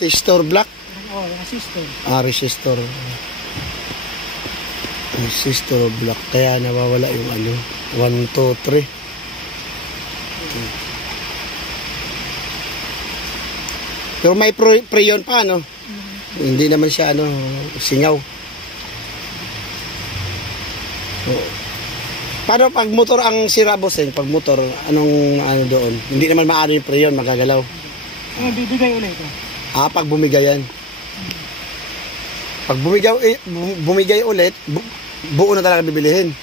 resistor block? Oo, resistor. Resistor. Resistor block. Kaya nawawala yung ano. 1, 2, 3. Pero may preyon pa, no? Hindi naman siya, ano, singaw. Paano pag motor ang sira, boss, pag motor, anong ano doon? Hindi naman maano yung preyon, magagalaw. Bibigay ulit ito. Pag bumigay yan. Pag bumigay ulit, buo na talaga bibilihin.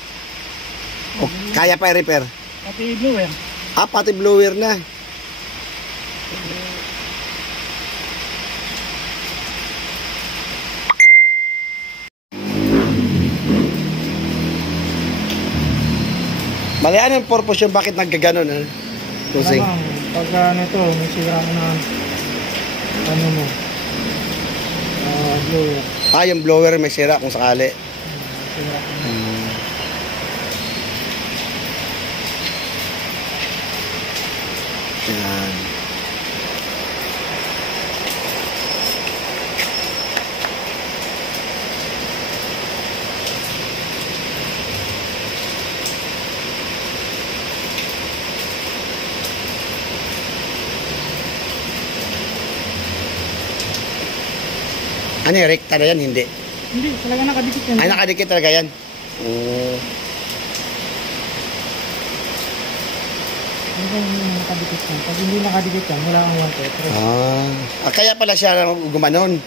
O, kaya pa i-repair. Pati blower. Pati blower na. Bali, ano yung purpose yung bakit nagkaganon? Kusing. Pag ano ito, may sira na ano mo, blower. Yung blower may sira kung sakali. Sira. Yan. Ano yung rekta na yan? Hindi. Hindi, talaga nakadikit yan. Nakadikit talaga yan. Nakadikit yan. Pag hindi nakadikit yan, wala kang 1, 2, 3. Kaya pala siya gumanon.